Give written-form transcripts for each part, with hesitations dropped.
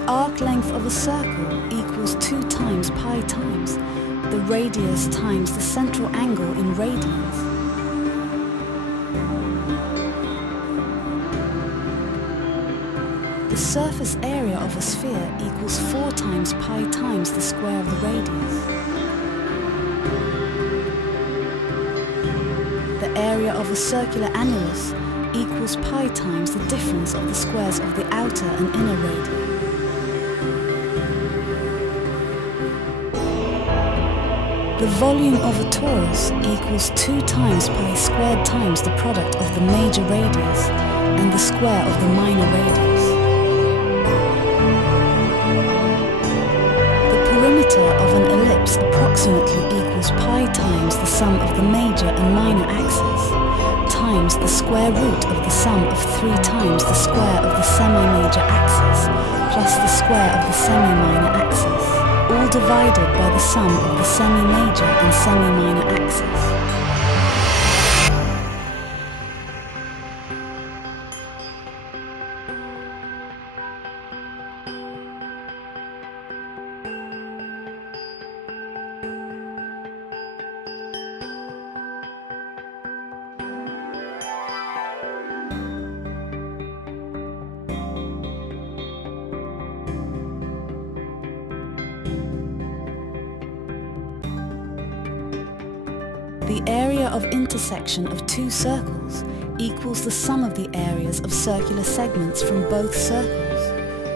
The arc length of a circle equals 2 times pi times the radius times the central angle in radians. The surface area of a sphere equals 4 times pi times the square of the radius. The area of a circular annulus equals pi times the difference of the squares of the outer and inner radii. The volume of a torus equals 2 times pi squared times the product of the major radius and the square of the minor radius. The perimeter of an ellipse approximately equals pi times the sum of the major and minor axes times the square root of the sum of 3 times the square of the semi-major axis plus the square of the semi-minor axis, all divided by the sum of the semi-major and semi-minor axes. The area of intersection of 2 circles equals the sum of the areas of circular segments from both circles,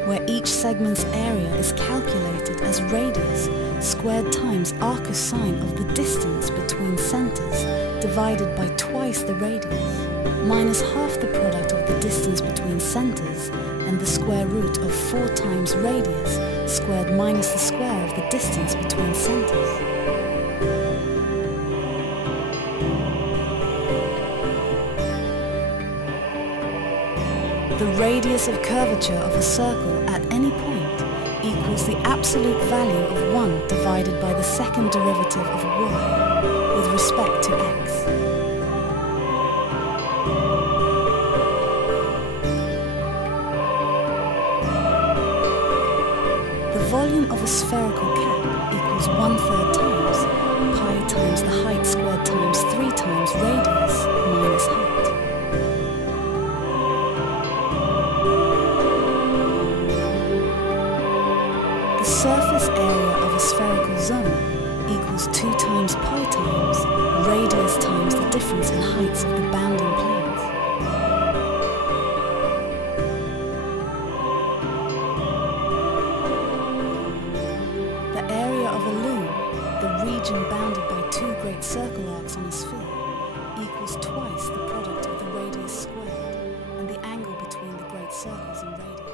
where each segment's area is calculated as radius squared times arccosine of the distance between centers divided by twice the radius, minus half the product of the distance between centers and the square root of 4 times radius squared minus the square of the distance between centers. The radius of curvature of a circle at any point equals the absolute value of 1 divided by the second derivative of y with respect to x. The volume of a spherical cap equals 1/3 times pi times the height squared times 3 times radius minus height. The surface area of a spherical zone equals 2 times pi times radius times the difference in heights of the bounding planes. The area of a loom, the region bounded by 2 great circle arcs on a sphere, equals twice the product of the radius squared and the angle between the great circles in radius.